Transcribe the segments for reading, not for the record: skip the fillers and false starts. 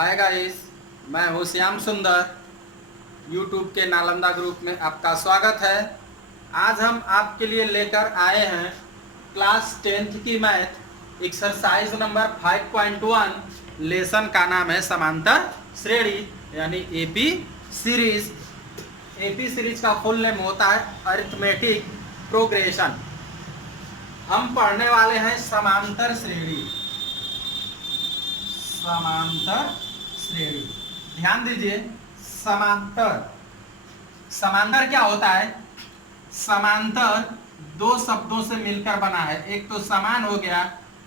Hi guys, मैं हूँ श्याम सुंदर। यूट्यूब के नालंदा ग्रुप में आपका स्वागत है। आज हम आपके लिए लेकर आए हैं क्लास 10th की मैथ एक्सरसाइज नंबर 5.1। लेसन का नाम है समांतर श्रेणी यानी एपी सीरीज। एपी सीरीज का फुल नेम होता है अरिथमेटिक प्रोग्रेशन। हम पढ़ने वाले हैं समांतर श्रेणी। समांतर श्रेणी, ध्यान दीजिए। समांतर समांतर क्या होता है? समांतर दो शब्दों से मिलकर बना है। एक तो समान हो गया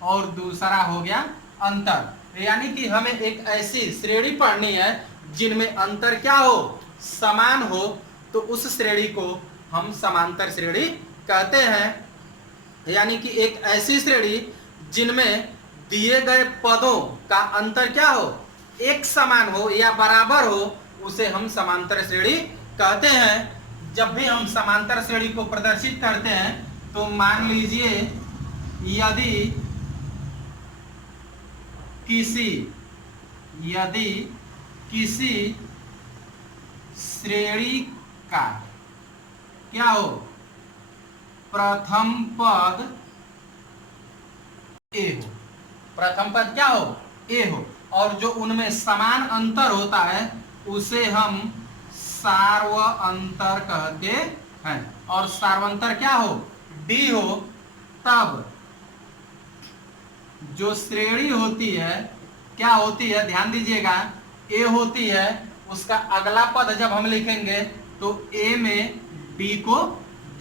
और दूसरा हो गया अंतर। यानी कि हमें एक ऐसी श्रेणी पढ़नी है जिनमें अंतर क्या हो, समान हो, तो उस श्रेणी को हम समांतर श्रेणी कहते हैं। यानी कि एक ऐसी श्रेणी जिनमें दिए गए पदों का अंतर क्या हो, एक समान हो या बराबर हो, उसे हम समांतर श्रेणी कहते हैं। जब भी हम समांतर श्रेणी को प्रदर्शित करते हैं तो मान लीजिए यदि किसी श्रेणी का क्या हो, प्रथम पद ए हो, प्रथम पद क्या हो, ए हो, और जो उनमें समान अंतर होता है उसे हम सार्वअंतर कहते हैं। और सार्वंतर क्या हो, डी हो, तब जो श्रेणी होती है क्या होती है, ध्यान दीजिएगा, ए होती है, उसका अगला पद जब हम लिखेंगे तो ए में डी को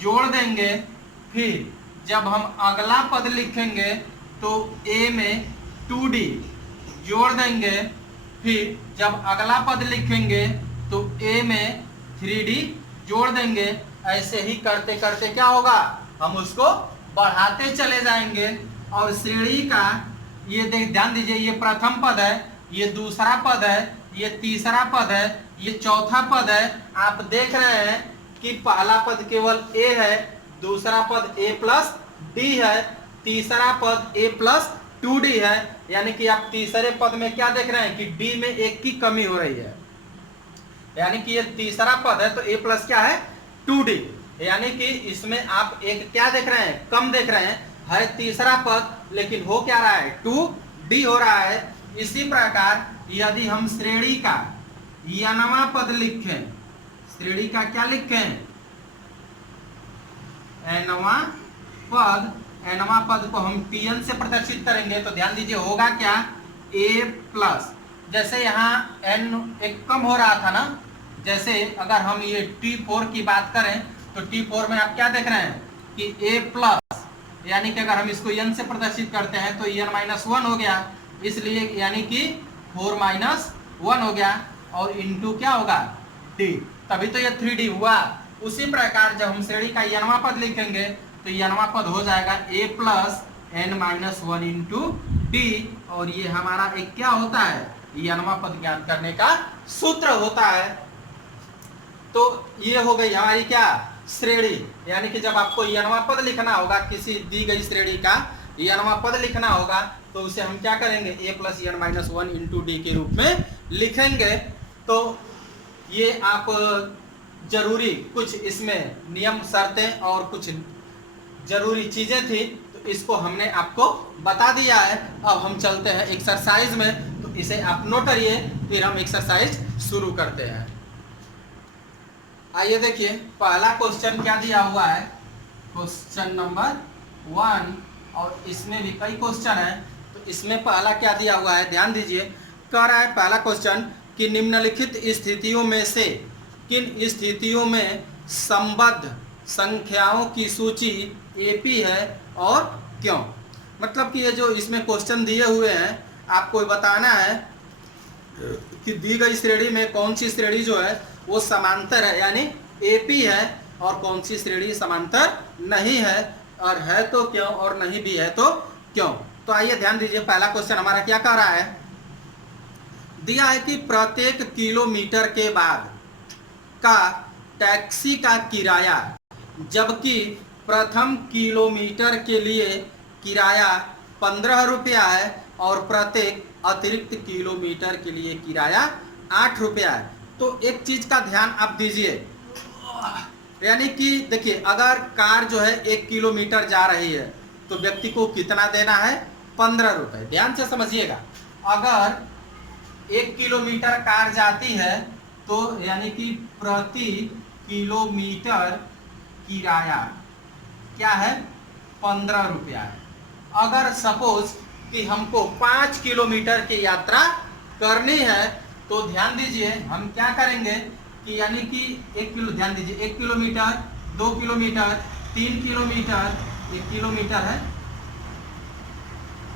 जोड़ देंगे। फिर जब हम अगला पद लिखेंगे तो ए में 2d जोड़ देंगे। फिर जब अगला पद लिखेंगे तो ए में 3d जोड़ देंगे। ऐसे ही करते करते क्या होगा, हम उसको बढ़ाते चले जाएंगे। और श्रेणी का ये ध्यान दीजिए, ये प्रथम पद है, ये दूसरा पद है, ये तीसरा पद है, ये चौथा पद है। आप देख रहे हैं कि पहला पद केवल ए है, दूसरा पद ए प्लस डी है, तीसरा पद a प्लस 2d है। यानी कि आप तीसरे पद में क्या देख रहे हैं कि d में एक की कमी हो रही है। यानी कि ये तीसरा पद है तो a प्लस क्या है, 2d। यानी कि इसमें आप एक क्या देख रहे हैं, कम देख रहे हैं। है तीसरा पद लेकिन हो क्या रहा है, 2d हो रहा है। इसी प्रकार यदि हम श्रेणी का nवां पद लिखें, श्रेणी का क्या लिखें, nवां पद को हम tn से प्रदर्शित करेंगे तो ध्यान दीजिए होगा क्या, a प्लस, जैसे यहाँ n एक कम हो रहा था ना, जैसे अगर हम ये t4 की बात करें तो t4 में आप क्या देख रहे हैं कि a प्लस, यानी कि अगर हम इसको n से प्रदर्शित करते हैं तो n माइनस 1 हो गया, इसलिए यानी कि 4 माइनस 1 हो गया, और इंटू क्या होगा, d, तभी तो ये 3d हुआ। उसी प्रकार जब हम श्रेणी का nवां पद लिखेंगे तो nवां पद हो जाएगा a plus n minus 1 into D, और ये हमारा एक क्या होता है, nवां पद ज्ञात करने का सूत्र होता है। तो ये हो गई हमारी क्या, श्रेणी। यानी कि जब आपको nवां पद लिखना होगा, किसी दी गई श्रेणी का nवां पद लिखना होगा तो उसे हम क्या करेंगे, a plus n minus 1 into D के रूप में लिखेंगे। तो ये आप जरूरी कुछ इसमें नियम शर्तें और कुछ जरूरी चीजें थी तो इसको हमने आपको बता दिया है। अब हम चलते हैं एक्सरसाइज में, तो इसे आप नोट करिए, फिर हम एक्सरसाइज शुरू करते हैं। आइए देखिए, पहला क्वेश्चन क्या दिया हुआ है, क्वेश्चन नंबर 1, और इसमें भी कई क्वेश्चन है। तो इसमें पहला क्या दिया हुआ है, ध्यान दीजिए। कह रहा है पहला क्वेश्चन कि निम्नलिखित स्थितियों में से किन स्थितियों में संबद्ध संख्याओं की सूची एपी है और क्यों। मतलब कि ये जो इसमें क्वेश्चन दिए हुए हैं, आपको बताना है कि दी गई श्रेणी में कौन सी श्रेणी जो है वो समांतर है यानी एपी है, और कौन सी श्रेणी समांतर नहीं है, और है तो क्यों, और नहीं भी है तो क्यों। तो आइए ध्यान दीजिए, पहला क्वेश्चन हमारा क्या कह रहा है, दिया है कि प्रत्येक किलोमीटर के बाद का टैक्सी का किराया, जबकि प्रथम किलोमीटर के लिए किराया 15 रुपया है, और प्रत्येक अतिरिक्त किलोमीटर के लिए किराया 8 रुपया है। तो एक चीज का ध्यान आप दीजिए, यानी कि देखिए अगर कार जो है 1 किलोमीटर जा रही है तो व्यक्ति को कितना देना है, 15 रुपए। ध्यान से समझिएगा, अगर 1 किलोमीटर कार जाती है तो यानी कि प्रति किलोमीटर किराया क्या है, 15 रुपया है। अगर सपोज कि हमको 5 किलोमीटर की यात्रा करनी है तो ध्यान दीजिए हम क्या करेंगे कि यानी कि 1 किलो, ध्यान दीजिए 1 किलोमीटर, 2 किलोमीटर, 3 किलोमीटर, 1 किलोमीटर है,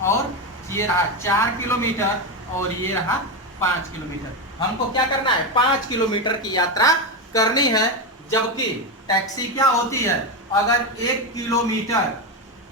और ये रहा 4 किलोमीटर, और ये रहा 5 किलोमीटर। हमको क्या करना है, 5 किलोमीटर की यात्रा करनी है। जबकि टैक्सी क्या होती है, अगर 1 किलोमीटर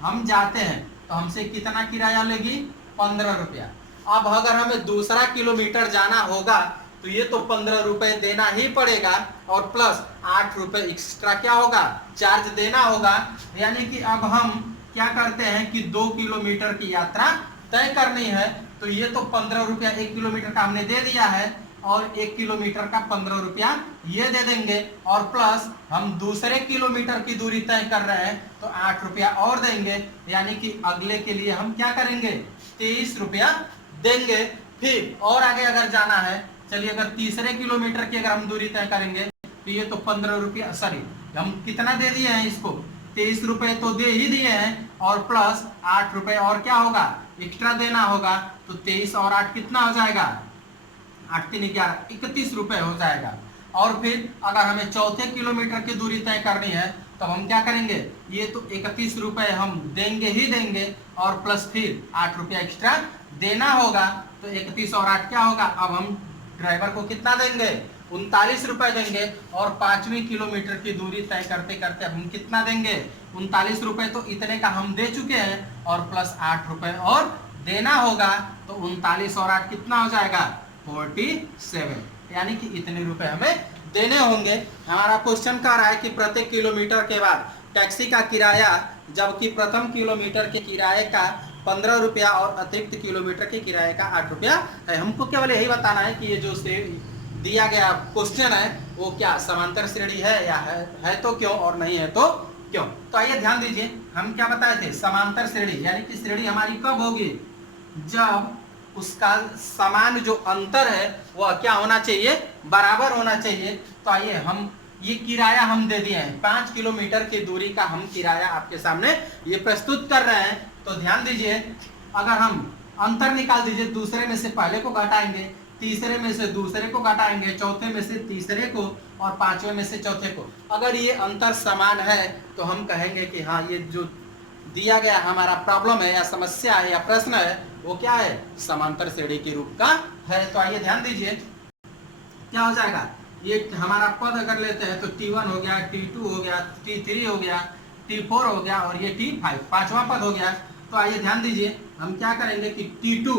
हम जाते हैं तो हमसे कितना किराया लेगी, 15 रुपया। अब अगर हमें दूसरा किलोमीटर जाना होगा तो ये तो 15 रुपए देना ही पड़ेगा, और प्लस 8 रुपए एक्स्ट्रा क्या होगा, चार्ज देना होगा। यानी कि अब हम क्या करते हैं कि 2 किलोमीटर की यात्रा तय करनी है तो ये तो 15 रुपया 1 किलोमीटर का हमने दे दिया है, और 1 किलोमीटर का 15 रुपया ये दे देंगे, और प्लस हम दूसरे किलोमीटर की दूरी तय कर रहे हैं तो 8 रुपया और देंगे। यानी कि अगले के लिए हम क्या करेंगे, 23 रुपया देंगे। फिर और आगे अगर जाना है, चलिए अगर तीसरे किलोमीटर की अगर हम दूरी तय करेंगे तो ये तो 15 रुपया, सॉरी हम कितना दे दिए हैं इसको, 23 रुपए तो दे ही दिए हैं, और प्लस 8 रुपए और क्या होगा, एक्स्ट्रा देना होगा। तो 23 और 8 कितना हो जाएगा, 8 3 11, 31 रुपए हो जाएगा। और फिर अगर हमें चौथे किलोमीटर की दूरी तय करनी है तो हम क्या करेंगे, ये तो 31 रुपए हम देंगे ही देंगे, और प्लस फिर 8 रुपया एक्स्ट्रा देना होगा। तो 31 और 8 क्या होगा, अब हम ड्राइवर को कितना देंगे, 39 रुपए देंगे, और 5वीं किलोमीटर की दूरी तय करते करते हम कितना देंगे, 39 रुपए तो इतने का हम दे चुके हैं, और प्लस 8 रुपए और देना होगा। तो 39 और 8 कितना हो जाएगा, 47, यानी कि इतने रुपए हमें देने होंगे। हमारा क्वेश्चन कह रहा है कि प्रत्येक किलोमीटर के बाद टैक्सी का किराया, जबकि प्रथम किलोमीटर के किराए का 15 रुपया और अतिरिक्त किलोमीटर के किराए का 8 रुपया है। हमको केवल यही बताना है कि ये जो दिया गया क्वेश्चन है वो क्या समांतर श्रेणी है या है तो क्यों, और नहीं है तो क्यों। तो आइए ध्यान दीजिए, हम क्या बताए थे, समांतर श्रेणी यानी कि श्रेणी हमारी कब होगी, जब उसका समान जो अंतर है वह क्या होना चाहिए, बराबर होना चाहिए। तो आइए हम ये किराया हम दे दिए हैं, 5 किलोमीटर की दूरी का हम किराया आपके सामने ये प्रस्तुत कर रहे हैं। तो ध्यान दीजिए, अगर हम अंतर निकाल दीजिए, दूसरे में से पहले को घटाएंगे, तीसरे में से दूसरे को घटाएंगे, चौथे में से तीसरे को, और 5वें में से चौथे को। अगर ये अंतर समान है तो हम कहेंगे कि हाँ ये जो दिया गया हमारा प्रॉब्लम है या समस्या है या प्रश्न है वो क्या है, समांतर श्रेणी के रूप का है। तो आइए ध्यान दीजिए क्या हो जाएगा, ये हमारा पद अगर लेते हैं तो T1 हो गया, T2 हो गया, T3 हो गया, T4 हो गया, और ये T5 पांचवा पद हो गया। तो आइए ध्यान दीजिए, हम क्या करेंगे कि T2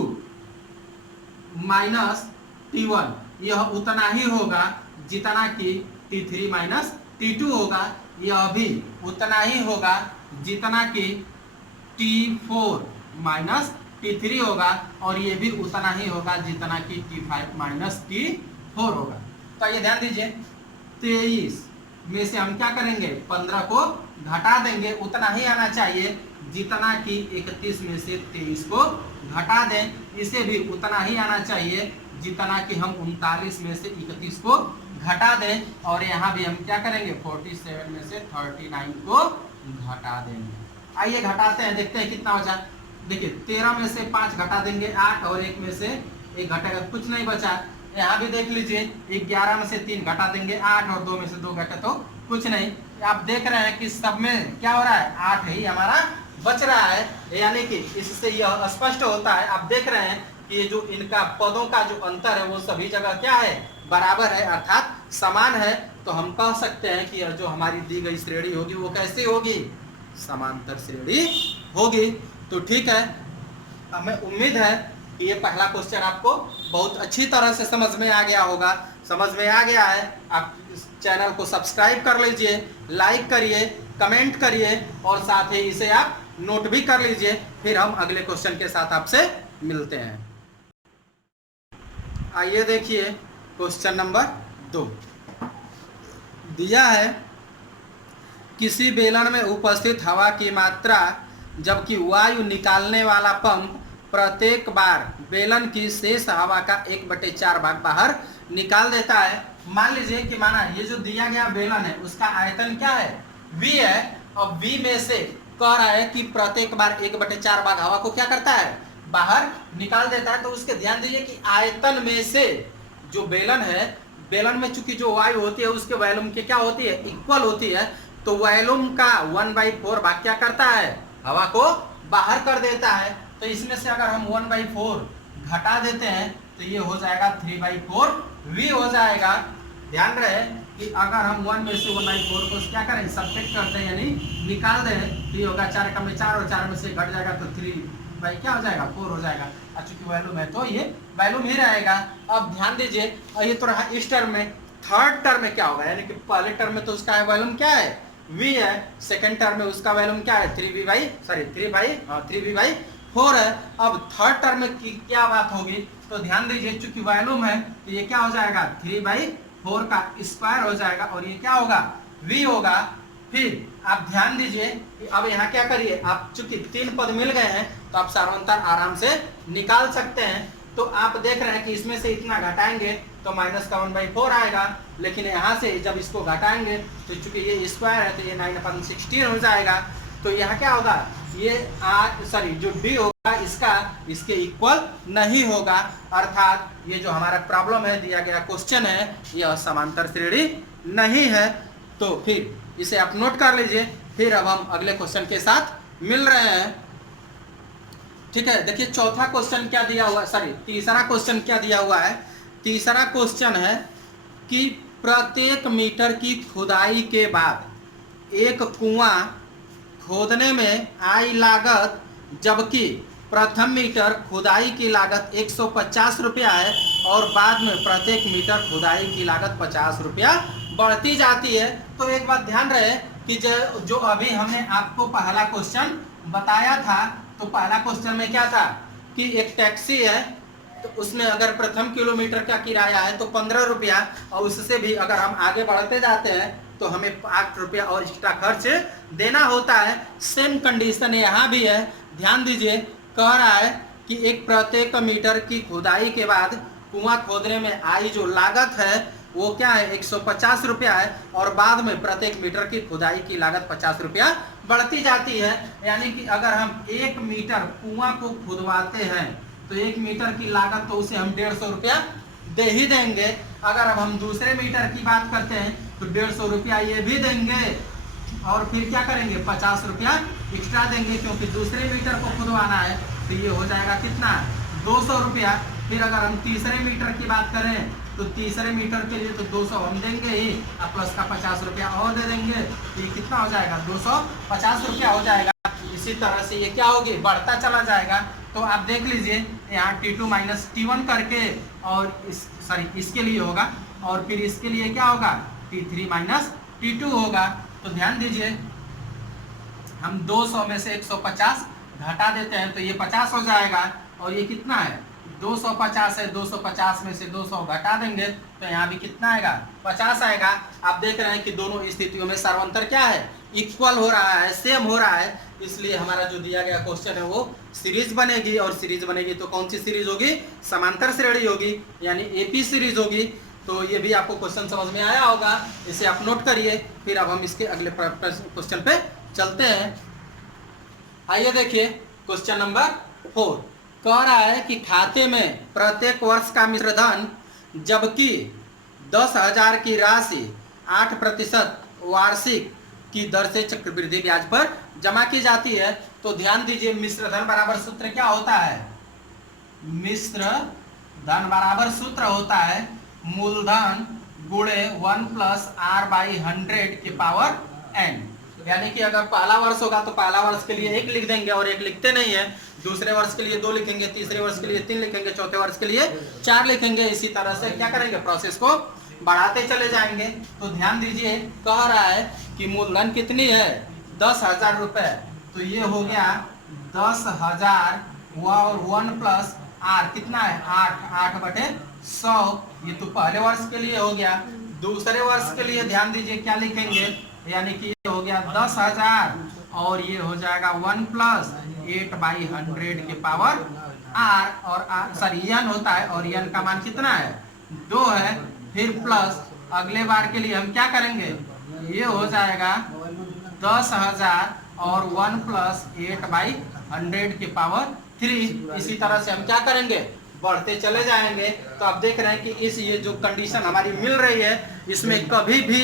माइनस T1 यह उतना ही होगा जितना कि T3 माइनस T2 होगा, यह भी उतना ही होगा जितना कि T4 माइनस T3 होगा, और ये भी उतना ही होगा जितना कि T5 माइनस T4 होगा। तो आइए ध्यान दीजिए, 23 में से हम क्या करेंगे, 15 को घटा देंगे, उतना ही आना चाहिए जितना कि 31 में से 23 को घटा दें, इसे भी उतना ही आना चाहिए जितना कि हम 39 में से 31 को घटा दें, और यहाँ भी हम क्या करेंगे, 47 में से 39 को घटा देंगे। आइए घटाते हैं, देखते हैं कितना बचा। देखिए 13 में से 5 घटा देंगे 8, और 1 में से 1 घटेगा, कुछ नहीं बचा। यहाँ भी देख लीजिए, 11 में से 3 घटा देंगे 8, और 2 में से 2 घटे तो कुछ नहीं। आप देख रहे हैं कि सब में क्या हो रहा है, 8 ही हमारा बच रहा है, यानी कि इससे यह स्पष्ट होता है, आप देख रहे हैं कि जो इनका पदों का जो अंतर है वो सभी जगह क्या है, बराबर है, अर्थात समान है। तो हम कह सकते हैं कि यह जो हमारी दी गई श्रेणी होगी वो कैसी होगी, समांतर श्रेणी होगी। तो ठीक है, हमें उम्मीद है कि ये पहला क्वेश्चन आपको बहुत अच्छी तरह से समझ में आ गया होगा। समझ में आ गया है, आप इस चैनल को सब्सक्राइब कर लीजिए, लाइक करिए, कमेंट करिए, और साथ ही इसे आप नोट भी कर लीजिए। फिर हम अगले क्वेश्चन के साथ आपसे मिलते हैं। आइए देखिए क्वेश्चन नंबर 2 दिया है, किसी बेलन में उपस्थित हवा की मात्रा जबकि वायु निकालने वाला पंप प्रत्येक बार बेलन की शेष हवा का 1/4 भाग बाहर निकाल देता है। मान लीजिए कि माना ये जो दिया गया बेलन है उसका आयतन क्या है, V है। अब V में से कह रहा है कि प्रत्येक बार 1/4 भाग हवा को क्या करता है, बाहर निकाल देता है। तो उसके ध्यान दीजिए कि आयतन में से जो बेलन है, बेलन में चूंकि जो वायु होती है उसके वॉल्यूम की क्या होती है, इक्वल होती है। तो वॉल्यूम का 1/4 भाग क्या करता है, हवा को बाहर कर देता है। तो इसमें से अगर हम 1/4 घटा देते हैं तो ये हो जाएगा 3/4 V हो जाएगा। ध्यान रहे कि अगर हम 1 में से 1/4 को क्या करें, सब्ट्रैक्ट करते हैं यानी निकाल दें तो ये होगा 4 का में 4 और 4 में से घट जाएगा तो 3 क्या हो जाएगा, 4 हो जाएगा। चूंकि वॉल्यूम है तो ये वॉल्यूम ही रहेगा। अब ध्यान दीजिए ये तो रहा इस टर्म में। थर्ड टर्म में क्या होगा, यानी कि पहले टर्म में तो उसका वॉल्यूम क्या है, V है। सेकंड टर्म में उसका वॉल्यूम क्या है, 3V/4 है। अब थर्ड टर्म में की क्या बात होगी, तो ध्यान दीजिए चूंकि वॉल्यूम है तो ये क्या हो जाएगा, 3/4 का स्क्वायर हो जाएगा और ये क्या होगा, V होगा। फिर आप ध्यान दीजिए कि अब यहाँ क्या करिए, आप चूंकि 3 पद मिल गए हैं तो आप सार्वंतर आराम से निकाल सकते हैं। तो आप देख रहे हैं कि इसमें से इतना घटाएंगे तो माइनस का 1/4 आएगा, लेकिन यहाँ से जब इसको घटाएंगे तो चूंकि ये स्क्वायर है तो ये 9/16 हो जाएगा। तो यहाँ क्या होगा, ये जो D होगा इसके इक्वल नहीं होगा। अर्थात ये जो हमारा प्रॉब्लम है, दिया गया क्वेश्चन है, यह समांतर श्रेणी नहीं है। तो फिर इसे आप नोट कर लीजिए। फिर अब हम अगले क्वेश्चन के साथ मिल रहे हैं। ठीक है, देखिए चौथा क्वेश्चन क्या दिया हुआ है, तीसरा क्वेश्चन क्या दिया हुआ है। तीसरा क्वेश्चन है कि प्रत्येक मीटर की खुदाई के बाद एक कुआं खोदने में आई लागत जबकि प्रथम मीटर खुदाई की लागत 150 रुपया है और बाद में प्रत्येक मीटर खुदाई की लागत 50 रुपया बढ़ती जाती है। तो एक बात ध्यान रहे कि जो अभी हमने आपको पहला क्वेश्चन बताया था, तो पहला क्वेश्चन में क्या था कि एक टैक्सी है तो उसमें अगर प्रथम किलोमीटर का किराया है तो 15 रुपया, और उससे भी अगर हम आगे बढ़ते जाते हैं तो हमें 8 रुपया और एक्स्ट्रा खर्च देना होता है। सेम कंडीशन यहाँ भी है। ध्यान दीजिए, कह रहा है कि एक प्रत्येक मीटर की खुदाई के बाद कुआं खोदने में आई जो लागत है वो क्या है, 150 रुपया है और बाद में प्रत्येक मीटर की खुदाई की लागत 50 रुपया बढ़ती जाती है। यानी कि अगर हम 1 मीटर कुआं को खुदवाते हैं तो 1 मीटर की लागत तो उसे हम 150 रुपया दे ही देंगे। अगर अब हम दूसरे मीटर की बात करते हैं तो 150 रुपया ये भी देंगे और फिर क्या करेंगे, 50 रुपया एक्स्ट्रा देंगे क्योंकि दूसरे मीटर को खुदवाना है। तो ये हो जाएगा कितना, 200 रुपया। फिर अगर हम तीसरे मीटर की बात करें तो तीसरे मीटर के लिए तो 200 हम देंगे ही, अब प्लस का 50 रुपया और दे देंगे। तो ये कितना हो जाएगा, 250 रुपया हो जाएगा। इसी तरह से ये क्या होगी, बढ़ता चला जाएगा। तो आप देख लीजिए यहाँ T2 - T1 करके और इसके लिए होगा और फिर इसके लिए क्या होगा, T3 - T2 होगा। तो ध्यान दीजिए हम 200 में से 150 घटा देते हैं तो ये 50 हो जाएगा और ये कितना है, 250 है। 250 में से 200 घटा देंगे तो यहाँ भी कितना आएगा, 50 आएगा। आप देख रहे हैं कि दोनों स्थितियों में सार्वंतर क्या है, इक्वल हो रहा है, सेम हो रहा है। इसलिए हमारा जो दिया गया क्वेश्चन है वो सीरीज बनेगी और सीरीज बनेगी तो कौन सी सीरीज होगी, समांतर श्रेणी होगी यानी एपी सीरीज होगी। तो ये भी आपको क्वेश्चन समझ में आया होगा, इसे आप नोट करिए। फिर अब हम इसके अगले क्वेश्चन पे चलते हैं। आइए देखिए क्वेश्चन नंबर 4 कह रहा है कि खाते में प्रत्येक वर्ष का मिश्रधन जबकि 10,000 की राशि 8% वार्षिक की दर से चक्रवृद्धि ब्याज पर जमा की जाती है। तो ध्यान दीजिए मिश्रधन बराबर सूत्र क्या होता है, मिश्रधन बराबर सूत्र होता है मूलधन गुणे 1 + R/100 की पावर n। यानी कि अगर पहला वर्ष होगा तो पहला वर्ष के लिए 1 लिख देंगे और 1 लिखते नहीं है, दूसरे वर्ष के लिए 2 लिखेंगे, तीसरे वर्ष के लिए 3 लिखेंगे, चौथे वर्ष के लिए 4 लिखेंगे। इसी तरह से क्या करेंगे, प्रोसेस को बढ़ाते चले जाएंगे। तो ध्यान दीजिए कह रहा है कि मूलधन कितनी है, 10,000 रुपए। तो ये हो गया 10,000 हुआ और 1 प्लस आर कितना है 8, 8/100। ये तो पहले वर्ष के लिए हो गया। दूसरे वर्ष के लिए ध्यान दीजिए क्या लिखेंगे, यानी कि ये हो गया 10,000 और ये हो जाएगा 1 प्लस 8/100 के पावर आर, और सॉरी एन होता है और एन का मान कितना है 2 है। फिर प्लस अगले बार के लिए हम क्या करेंगे, ये हो जाएगा 10,000 और 1 प्लस 8/100 के पावर 3। इसी तरह से हम क्या करेंगे, बढ़ते चले जाएंगे। तो आप देख रहे हैं कि इस ये जो कंडीशन हमारी मिल रही है इसमें कभी भी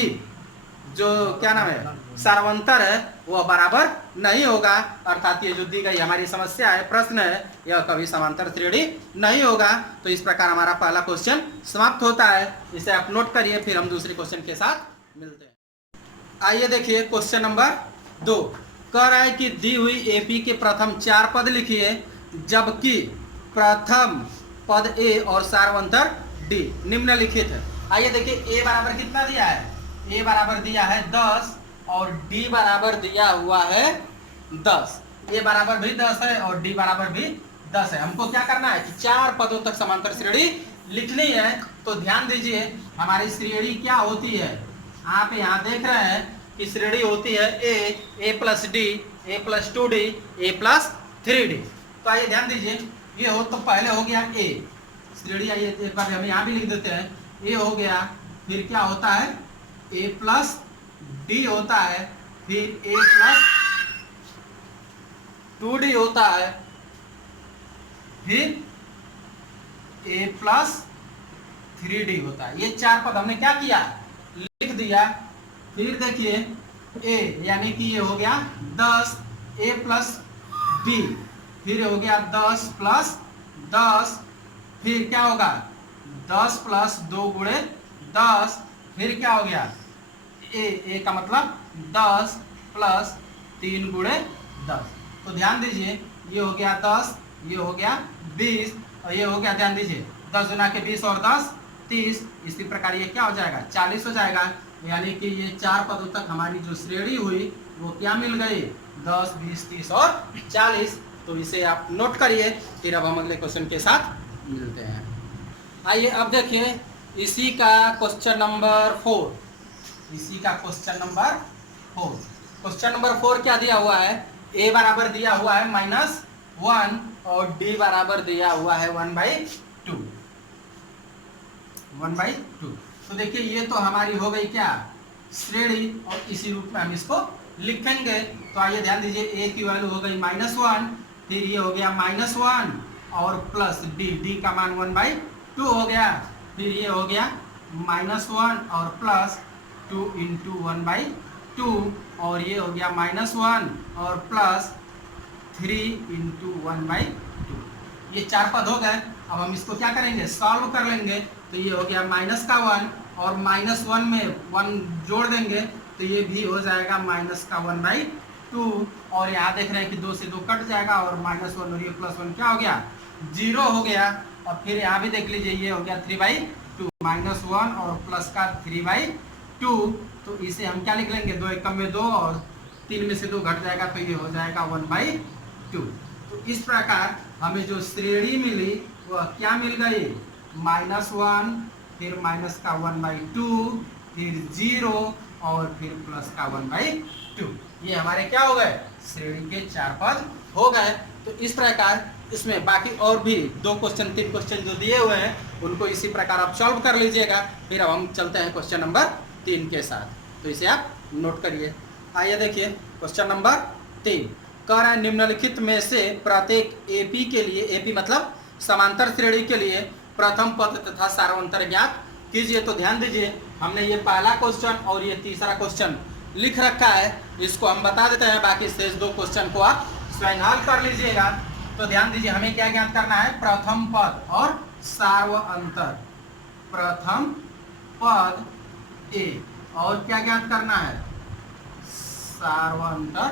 जो क्या नाम है सार्वंतर है वह बराबर नहीं होगा, अर्थात ये जो दी गई हमारी समस्या है, प्रश्न है, यह कभी समांतर श्रेणी नहीं होगा। तो इस प्रकार हमारा पहला क्वेश्चन समाप्त होता है। इसे आप नोट करिए, फिर हम दूसरे क्वेश्चन के साथ मिलते हैं। आइए देखिए क्वेश्चन नंबर 2 कह रहा है कि दी हुई एपी के प्रथम 4 पद लिखिए, जबकि प्रथम पद ए और सार्वंतर डी निम्नलिखित है। आइए देखिए ए बराबर कितना दिया है, ए बराबर दिया है 10 और डी बराबर दिया हुआ है 10। ए बराबर भी 10 है और डी बराबर भी 10 है। हमको क्या करना है कि 4 पदों तक समांतर श्रेणी लिखनी है। तो ध्यान दीजिए हमारी श्रेणी क्या होती है, आप यहाँ देख रहे हैं कि श्रेणी होती है ए प्लस डी, ए प्लस 2d, ए प्लस 3d। तो आइए ध्यान दीजिए, ये हो तो पहले हो गया ए श्रेणी, आइए एक बार हम यहाँ भी लिख देते हैं, ए हो गया, फिर क्या होता है ए प्लस डी होता है, फिर ए प्लस 2d होता है, फिर ए प्लस 3d होता है। ये 4 पद हमने क्या किया लिख दिया। फिर देखिए ए यानी कि ये हो गया 10 ए प्लस बी, फिर हो गया 10 प्लस 10, फिर क्या होगा 10 प्लस 2 गुणे 10, फिर क्या हो गया ए का मतलब 10 प्लस 3 गुणे 10। तो ध्यान दीजिए ये हो गया 10, ये हो गया 20 और ये हो गया, ध्यान दीजिए 10 गुना के 20 और 10 30। इसी प्रकार ये क्या हो जाएगा 40 हो जाएगा। यानी कि ये 4 पदों तक हमारी जो श्रेणी हुई वो क्या मिल गई 10, 20, 30 और 40। तो इसे आप नोट करिए, फिर अब हम अगले क्वेश्चन के साथ मिलते हैं। आइए अब देखिए इसी का क्वेश्चन नंबर 4, इसी का क्वेश्चन नंबर 4। क्वेश्चन नंबर 4 क्या दिया हुआ है, ए बराबर दिया हुआ है -1 और डी बराबर दिया हुआ है 1/2, 1/2। तो देखिए ये तो हमारी हो गई क्या श्रेणी, और इसी रूप में हम इसको लिखेंगे। तो आइए ध्यान दीजिए ए की वैल्यू हो गई -1, फिर ये हो गया -1 और प्लस डी का मान 1/2 हो गया, फिर ये हो गया -1 और प्लस 2 × 1/2 और ये हो गया -1 और प्लस 3 × 1/2। ये 4 पद हो गए। अब हम इसको क्या करेंगे सॉल्व कर लेंगे। तो ये हो गया -1 और -1 में 1 जोड़ देंगे तो ये भी हो जाएगा -1/2। और यहाँ देख रहे हैं कि 2 से 2 कट जाएगा और -1 और ये +1 क्या हो गया 0 हो गया। और फिर यहाँ भी देख लीजिए ये हो गया 3/2, -1 और प्लस का 3/2। तो इसे हम क्या लिख लेंगे 2 एकम में 2 और 3 में से 2 घट जाएगा तो ये हो जाएगा 1/2। तो इस प्रकार हमें जो श्रेणी मिली वह क्या मिल गई -1, फिर माइनस का 1/2, फिर 0 और फिर प्लस का 1/2। ये हमारे क्या हो गए श्रेणी के 4 पद हो गए। तो इस प्रकार इसमें बाकी और भी 2 क्वेश्चन 3 क्वेश्चन जो दिए हुए हैं उनको इसी प्रकार आप सॉल्व कर लीजिएगा। फिर अब हम चलते हैं क्वेश्चन नंबर 3 के साथ। तो इसे आप नोट करिए। आइए देखिए क्वेश्चन नंबर 3 कह रहा है निम्नलिखित में से प्रत्येक एपी के लिए, एपी मतलब समांतर श्रेणी के लिए प्रथम पद तथा सार्वंतर ज्ञात कीजिए। तो ध्यान दीजिए हमने ये पहला क्वेश्चन और ये तीसरा क्वेश्चन लिख रखा है, इसको हम बता देते हैं, बाकी शेष 2 क्वेश्चन को आप स्वयं हल कर लीजिएगा। तो ध्यान दीजिए हमें क्या ज्ञात करना है प्रथम पद और सार्वंतर। प्रथम पद ए और क्या ज्ञात करना है सार्वंतर।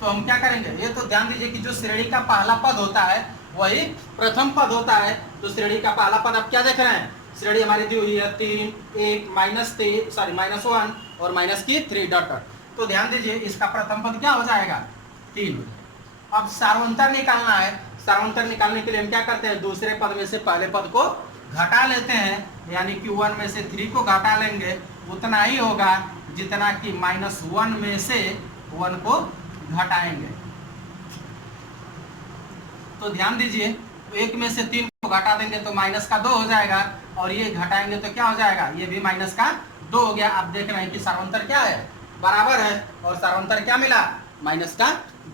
तो हम क्या करेंगे, ये तो ध्यान दीजिए कि जो श्रेणी का पहला पद होता है वही प्रथम पद होता है। तो श्रेणी का पहला पद आप क्या देख रहे हैं, श्रेणी हमारी दी हुई है 3, 1, -1 और -3 डॉट डॉट। तो ध्यान दीजिए इसका प्रथम पद क्या हो जाएगा 3। अब सार्वंतर निकालना है। सार्वंतर निकालने के लिए हम क्या करते हैं, दूसरे पद में से पहले पद को घटा लेते हैं, यानी कि 1 में से 3 को घटा लेंगे, उतना ही होगा जितना कि -1 में से 1 को घटाएंगे। तो ध्यान दीजिए, 1 में से 3 को घटा देंगे तो माइनस का 2 हो जाएगा, और ये घटाएंगे तो क्या हो जाएगा, ये भी माइनस का 2 हो गया। आप देख रहे हैं कि सार्वंतर क्या है, बराबर है, और सार्वंतर क्या मिला, माइनस का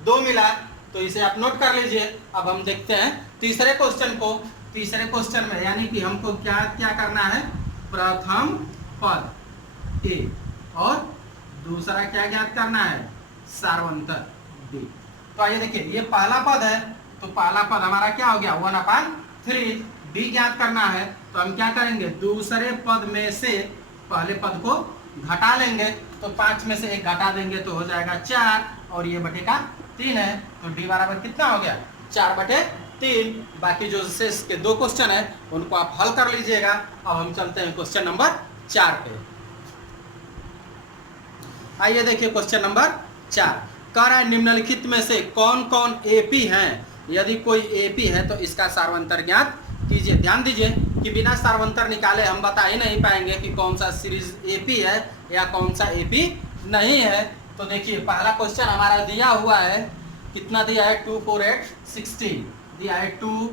2 मिला। तो इसे आप नोट कर लीजिए। अब हम देखते हैं तीसरे क्वेश्चन को। तीसरे क्वेश्चन में यानी कि हमको क्या क्या करना है, प्रथम पद ए और दूसरा क्या ज्ञात करना है, सार्वंतर बी। तो आइए देखिए, ये पहला पद है, तो पहला पद हमारा क्या हो गया, 1/3। डी ज्ञात करना है, तो हम क्या करेंगे, दूसरे पद में से पहले पद को घटा लेंगे, तो 5 में से 1 घटा देंगे तो हो जाएगा 4, और ये बटे का 3 है, तो डी बराबर कितना हो गया, 4/3। बाकी जो शेष के 2 क्वेश्चन है उनको आप हल कर लीजिएगा। अब हम चलते हैं क्वेश्चन नंबर 4 पे। आइए देखिए क्वेश्चन नंबर 4 कह रहा है, निम्नलिखित में से कौन कौन एपी हैं, यदि कोई एपी है तो इसका सार्वंतर ज्ञात कीजिए। ध्यान दीजिए कि बिना सार्वंतर निकाले हम बता ही नहीं पाएंगे कि कौन सा सीरीज एपी है या कौन सा एपी नहीं है। तो देखिए पहला क्वेश्चन हमारा दिया हुआ है, कितना दिया है, 2, 4, 8, 16 दिया है, 2,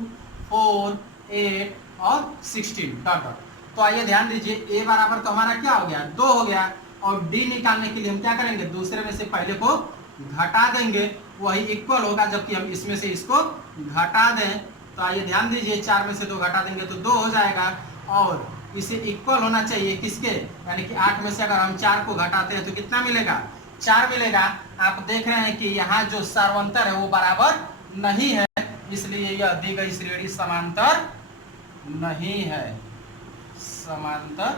4, 8 और 16 डॉट डॉट। तो आइए ध्यान दीजिए, ए बराबर तो हमारा क्या हो गया, 2 हो गया, और डी निकालने के लिए हम क्या करेंगे, दूसरे में से पहले को घटा देंगे, वही इक्वल होगा, जबकि हम इसमें से इसको घटा दें। तो आइए ध्यान दीजिए, 4 में से 2 घटा देंगे तो 2 हो जाएगा, और इसे इक्वल होना चाहिए किसके, यानी कि 8 में से अगर हम 4 को घटाते हैं तो कितना मिलेगा, 4 मिलेगा। आप देख रहे हैं कि यहाँ जो सार्वंतर है वो बराबर नहीं है, इसलिए यह दी गई श्रेणी समांतर नहीं है, समांतर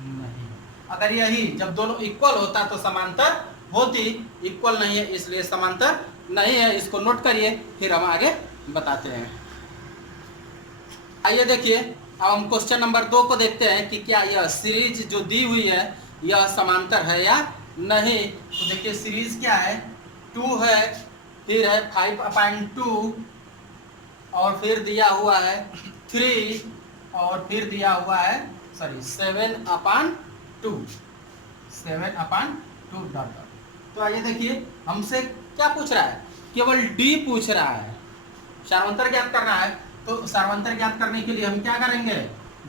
नहीं। अगर यही जब दोनों इक्वल होता तो समांतर होती, इक्वल नहीं है इसलिए समांतर नहीं है। इसको नोट करिए, फिर हम आगे बताते हैं। आइए देखिए, अब हम क्वेश्चन नंबर 2 को देखते हैं कि क्या यह सीरीज जो दी हुई है यह समांतर है या नहीं। तो देखिए सीरीज क्या है, 2 है, फिर है 5/2, और फिर दिया हुआ है 3, और फिर दिया हुआ है 7/2 डॉट डॉट। तो आइए देखिए, हमसे क्या पूछ रहा है, केवल डी पूछ रहा है, सार्वंतर ज्ञात करना है। तो सार्वंतर ज्ञात करने के लिए हम क्या करेंगे,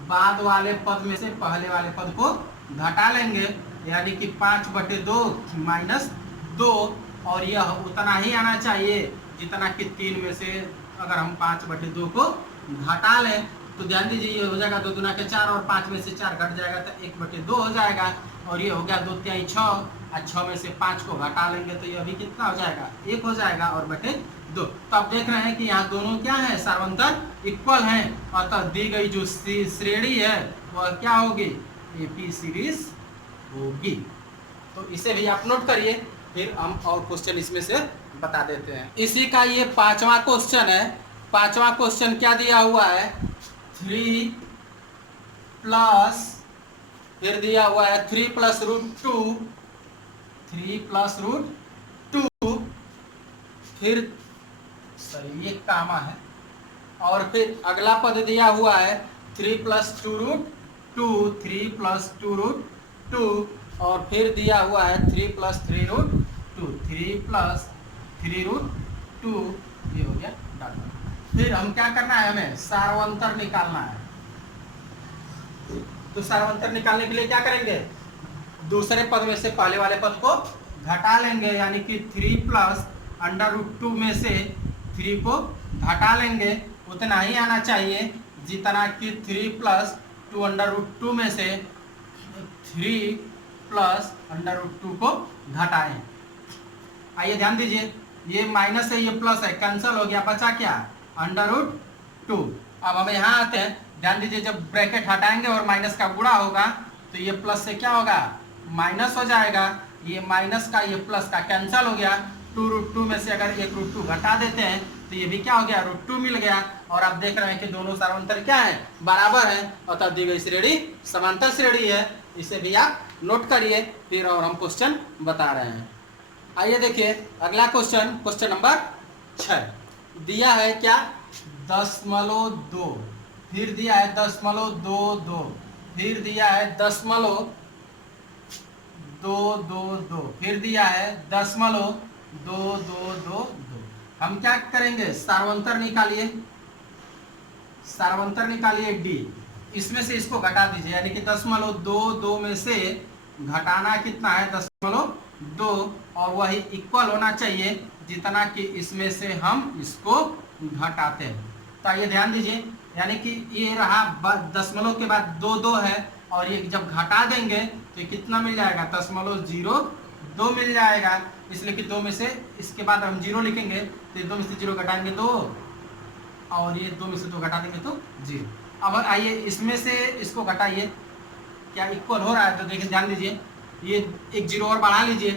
बाद वाले पद में से पहले वाले पद को घटा लेंगे, यानी कि 5/2 -2, और यह उतना ही आना चाहिए जितना कि 3 में से अगर हम 5/2 को घटा लें। तो ध्यान दीजिए, ये हो जाएगा 2 दूना के 4, और 5 में से 4 घट जाएगा तो 1/2 हो जाएगा, और ये हो गया 2 तिहाई 6, और 6 में से 5 को घटा लेंगे तो ये भी कितना हो जाएगा, 1 हो जाएगा, और बटे 2। तो आप देख रहे हैं कि यहाँ दोनों क्या है, सार्वंतर इक्वल हैं, अतः दी गई जो श्रेणी है वह क्या होगी, एपी सीरीज होगी। तो इसे भी आप नोट करिए, फिर हम और क्वेश्चन इसमें से बता देते हैं। इसी का ये 5वां क्वेश्चन है। 5वां क्वेश्चन क्या दिया हुआ है, 3 प्लस, फिर दिया हुआ है 3 + √2, 3 + √2, फिर ये कामा है, और फिर अगला पद दिया हुआ है 3 + 2√2, 3 + 2√2, और फिर दिया हुआ है 3 + 3√2, 3 + 3√2, ये हो गया डॉट। फिर हम क्या करना है, हमें सार्वंतर निकालना है। तो सार्वंतर निकालने के लिए क्या करेंगे, दूसरे पद में से पहले वाले पद को घटा लेंगे, यानी कि 3 + √2 में से 3 को घटा लेंगे, उतना ही आना चाहिए जितना कि 3 + 2√2 में से 3 + √2 को घटाएं। आइए ध्यान दीजिए, ये माइनस है, ये प्लस है, कैंसिल हो गया, बचा क्या, √2। अब हम यहाँ आते हैं, ध्यान दीजिए, जब ब्रैकेट हटाएंगे और माइनस का गुणा होगा तो ये प्लस से क्या होगा, माइनस हो जाएगा, ये माइनस का ये प्लस का कैंसिल हो गया। 2√2 में से अगर एक √2 घटा देते हैं तो ये भी क्या हो गया, √2 मिल गया। और आप देख रहे हैं कि दोनों सार्वंतर क्या है, बराबर है, अतः दी गई श्रेणी समांतर श्रेणी है। इसे भी आप नोट करिए, फिर और हम क्वेश्चन बता रहे हैं। आइए देखिए अगला क्वेश्चन, क्वेश्चन नंबर 6 दिया है क्या 0.2, फिर दिया है 0.22, फिर दिया है 0.222, फिर दिया है 0.2222। हम क्या करेंगे, सार्वंतर निकालिए, सार्वंतर निकालिए डी, इसमें से इसको घटा दीजिए, यानी कि 0.22 में से घटाना कितना है 0.2, और वही इक्वल होना चाहिए जितना कि इसमें से हम इसको घटाते हैं। तो ये ध्यान दीजिए, यानी कि ये रहा दशमलव के बाद 2 है, और ये जब घटा देंगे तो ये कितना मिल जाएगा 0.02 मिल जाएगा, इसलिए कि 2 में से इसके बाद हम 0 लिखेंगे, तो 2 में से 0 घटाएंगे 2, और ये 2 में से 2 घटा देंगे तो 0। अब आइए इसमें से इसको घटाइए, क्या इक्वल हो रहा है, तो देखिए ध्यान दीजिए, ये एक 0 और बढ़ा लीजिए,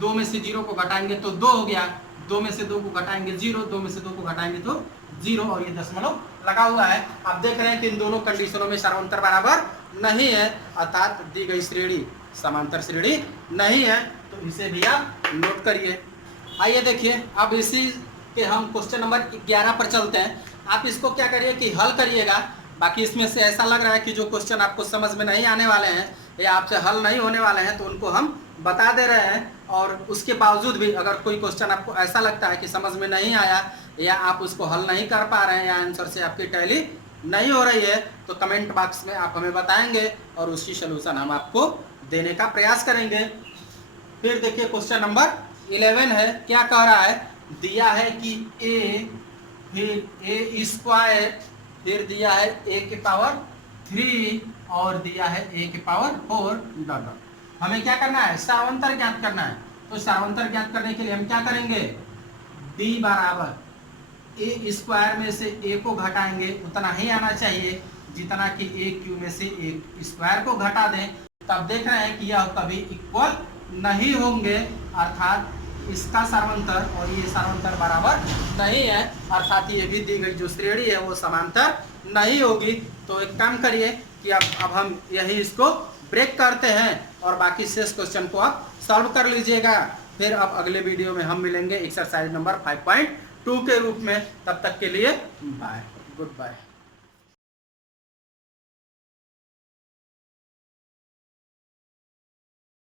2 में से 0 को घटाएंगे तो 2 हो गया, 2 में से 2 को घटाएंगे 0, 2 में से 2 को घटाएंगे तो 0, और ये दशमलव लगा हुआ है। आप देख रहे हैं कि इन दोनों कंडीशनों में सार्वंतर बराबर नहीं है, अर्थात दी गई श्रेणी समांतर श्रेणी नहीं है, तो इसे भी आप नोट करिए। आइए देखिए, अब इसी के हम क्वेश्चन नंबर 11 पर चलते हैं। आप इसको क्या करिए कि हल करिएगा, बाकी इसमें से ऐसा लग रहा है कि जो क्वेश्चन आपको समझ में नहीं आने वाले हैं या आपसे हल नहीं होने वाले हैं, तो उनको हम बता दे रहे हैं। और उसके बावजूद भी अगर कोई क्वेश्चन आपको ऐसा लगता है कि समझ में नहीं आया, या आप उसको हल नहीं कर पा रहे हैं, या आंसर से आपकी टैली नहीं हो रही है, तो कमेंट बॉक्स में आप हमें बताएंगे और उसकी सोल्यूशन हम आपको देने का प्रयास करेंगे। फिर देखिए क्वेश्चन नंबर 11 है, क्या कह रहा है, दिया है कि a, फिर a स्क्वायर, फिर दिया है a के पावर 3, और दिया है a के पावर 4 डॉट डॉट। हमें क्या करना है, सार्वंतर ज्ञात करना है। तो सार्वंतर ज्ञात करने के लिए हम क्या करेंगे, d बराबर a स्क्वायर में से a को घटाएंगे, उतना ही आना चाहिए जितना कि a क्यू में से a स्क्वायर को घटा दें। तब देख रहे हैं कि यह कभी इक्वल नहीं होंगे, अर्थात इसका सार्वंतर और ये सार्वंतर बराबर नहीं है, अर्थात ये भी दी गई जो श्रेणी है वो समांतर नहीं होगी। तो एक काम करिए कि अब हम यही इसको ब्रेक करते हैं, और बाकी शेष क्वेश्चन को आप सॉल्व कर लीजिएगा। फिर अब अगले वीडियो में हम मिलेंगे एक्सरसाइज नंबर 5.2 के रूप में। तब तक के लिए बाय, गुड बाय।